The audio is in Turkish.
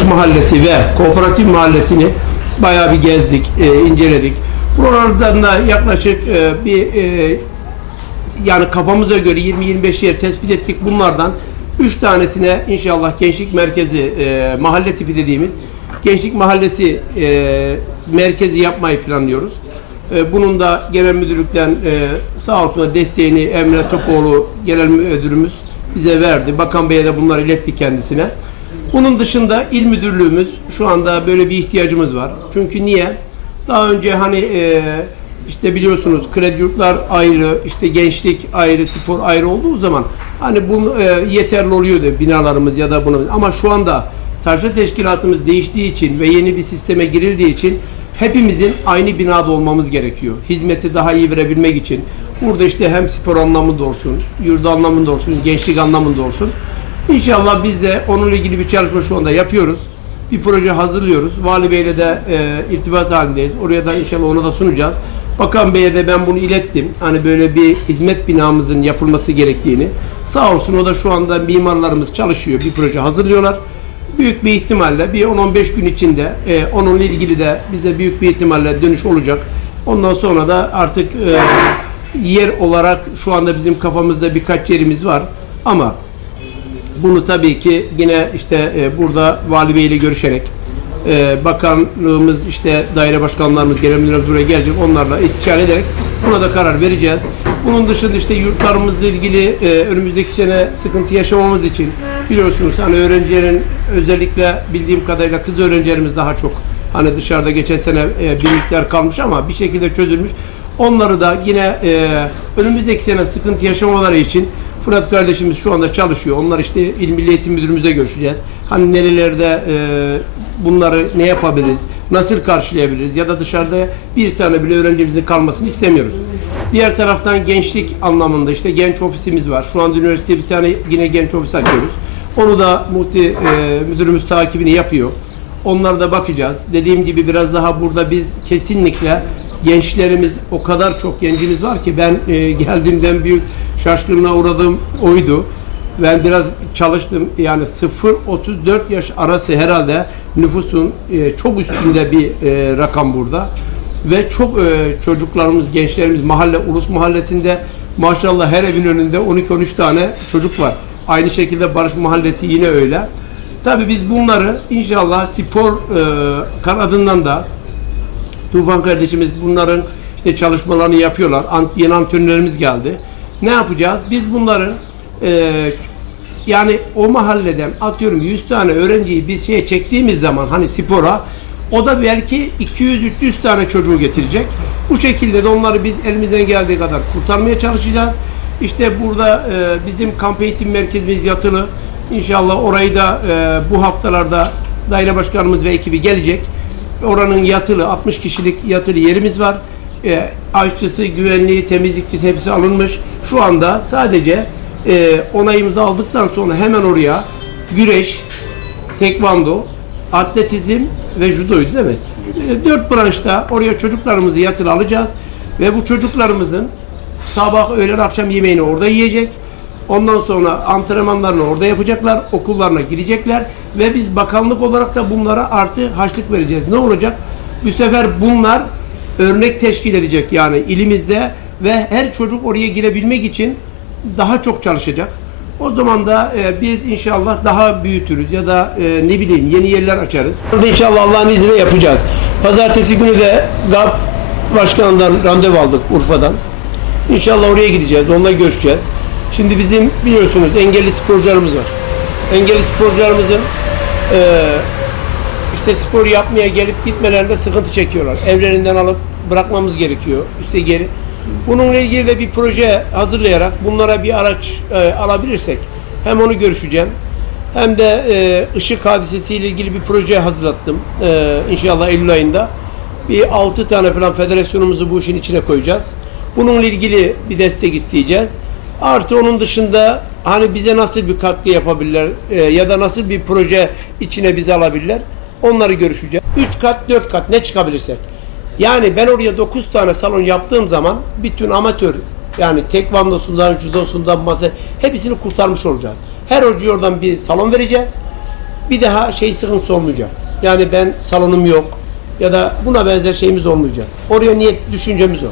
Barış Mahallesi ve Kooperatif Mahallesi'ni bayağı bir gezdik, e, inceledik. Buralardan da yaklaşık e, bir e, yani kafamıza göre 20-25 yer tespit ettik. Bunlardan 3 tanesine inşallah gençlik merkezi, e, mahalle tipi dediğimiz gençlik mahallesi e, merkezi yapmayı planlıyoruz. E, bunun da genel müdürlükten e, sağ olsun desteğini Emre Topoğlu genel müdürümüz bize verdi. Bakan Bey'e de bunları iletti kendisine. Bunun dışında il müdürlüğümüz şu anda böyle bir ihtiyacımız var. Çünkü niye? Daha önce hani e, işte biliyorsunuz kredi yurtlar ayrı, işte gençlik ayrı, spor ayrı olduğu zaman hani bu e, yeterli oluyordu binalarımız ya da bunu. Ama şu anda taşra teşkilatımız değiştiği için ve yeni bir sisteme girildiği için hepimizin aynı binada olmamız gerekiyor. Hizmeti daha iyi verebilmek için. Burada işte hem spor anlamında olsun, yurdu anlamında olsun, gençlik anlamında olsun. İnşallah biz de onunla ilgili bir çalışma şu anda yapıyoruz. Bir proje hazırlıyoruz. Vali Bey'le de e, irtibat halindeyiz. Oraya da inşallah ona da sunacağız. Bakan Bey'e de ben bunu ilettim. Hani böyle bir hizmet binamızın yapılması gerektiğini. Sağ olsun o da şu anda mimarlarımız çalışıyor. Bir proje hazırlıyorlar. Büyük bir ihtimalle bir 10-15 gün içinde e, onunla ilgili de bize büyük bir ihtimalle dönüş olacak. Ondan sonra da artık e, yer olarak şu anda bizim kafamızda birkaç yerimiz var. Ama bunu tabii ki yine işte e, burada Vali Bey ile görüşerek e, bakanlığımız işte daire başkanlarımız genel müdürümüz buraya gelecek onlarla istişare ederek buna da karar vereceğiz. Bunun dışında işte yurtlarımızla ilgili e, önümüzdeki sene sıkıntı yaşamamız için biliyorsunuz hani öğrencilerin özellikle bildiğim kadarıyla kız öğrencilerimiz daha çok hani dışarıda geçen sene e, bir kalmış ama bir şekilde çözülmüş. Onları da yine e, önümüzdeki sene sıkıntı yaşamaları için Fırat kardeşimiz şu anda çalışıyor. Onlar işte İl Milli Eğitim Müdürümüze görüşeceğiz. Hani nerelerde e, bunları ne yapabiliriz, nasıl karşılayabiliriz ya da dışarıda bir tane bile öğrencimizin kalmasını istemiyoruz. Diğer taraftan gençlik anlamında işte genç ofisimiz var. Şu anda üniversitede bir tane yine genç ofis açıyoruz. Onu da muhti e, müdürümüz takibini yapıyor. Onlara da bakacağız. Dediğim gibi biraz daha burada biz kesinlikle gençlerimiz o kadar çok gencimiz var ki ben e, geldiğimden büyük şaşkınlığa uğradığım oydu. Ben biraz çalıştım. Yani 0-34 yaş arası herhalde nüfusun e, çok üstünde bir e, rakam burada. Ve çok e, çocuklarımız, gençlerimiz mahalle, Ulus Mahallesi'nde maşallah her evin önünde 12-13 tane çocuk var. Aynı şekilde Barış Mahallesi yine öyle. Tabii biz bunları inşallah spor e, kanadından da Tufan kardeşimiz bunların işte çalışmalarını yapıyorlar. Ant, yeni antrenörlerimiz geldi. Ne yapacağız? Biz bunların e, yani o mahalleden atıyorum 100 tane öğrenciyi biz şeye çektiğimiz zaman hani spora o da belki 200-300 tane çocuğu getirecek. Bu şekilde de onları biz elimizden geldiği kadar kurtarmaya çalışacağız. İşte burada e, bizim kamp eğitim merkezimiz yatılı. İnşallah orayı da e, bu haftalarda daire başkanımız ve ekibi gelecek. Oranın yatılı 60 kişilik yatılı yerimiz var. E, aşçısı, güvenliği, temizlikçisi hepsi alınmış. Şu anda sadece e, onayımızı aldıktan sonra hemen oraya güreş, tekvando, atletizm ve judoydu değil mi? E, dört branşta oraya çocuklarımızı yatılı alacağız ve bu çocuklarımızın sabah, öğlen, akşam yemeğini orada yiyecek. Ondan sonra antrenmanlarını orada yapacaklar, okullarına gidecekler ve biz bakanlık olarak da bunlara artı harçlık vereceğiz. Ne olacak? Bu sefer bunlar örnek teşkil edecek yani ilimizde ve her çocuk oraya girebilmek için daha çok çalışacak. O zaman da e, biz inşallah daha büyütürüz ya da e, ne bileyim yeni yerler açarız. Burada inşallah Allah'ın izniyle yapacağız. Pazartesi günü de GAP Başkanı'ndan randevu aldık Urfa'dan. İnşallah oraya gideceğiz, onunla görüşeceğiz. Şimdi bizim biliyorsunuz engelli sporcularımız var. Engelli sporcularımızın e, işte spor yapmaya gelip gitmelerinde sıkıntı çekiyorlar. Evlerinden alıp bırakmamız gerekiyor. İşte geri. Bununla ilgili de bir proje hazırlayarak bunlara bir araç e, alabilirsek hem onu görüşeceğim hem de e, ışık hadisesiyle ilgili bir proje hazırlattım. E, inşallah Eylül ayında. Bir 6 tane falan federasyonumuzu bu işin içine koyacağız. Bununla ilgili bir destek isteyeceğiz. Artı onun dışında hani bize nasıl bir katkı yapabilirler e, ya da nasıl bir proje içine bizi alabilirler onları görüşeceğiz. 3 kat 4 kat ne çıkabilirsek. Yani ben oraya 9 tane salon yaptığım zaman bütün amatör yani tekvandosundan, judosundan, masa hepsini kurtarmış olacağız. Her hocaya oradan bir salon vereceğiz. bir daha şey sıkıntısı olmayacak. Yani ben salonum yok ya da buna benzer şeyimiz olmayacak. Oraya niyet düşüncemiz şey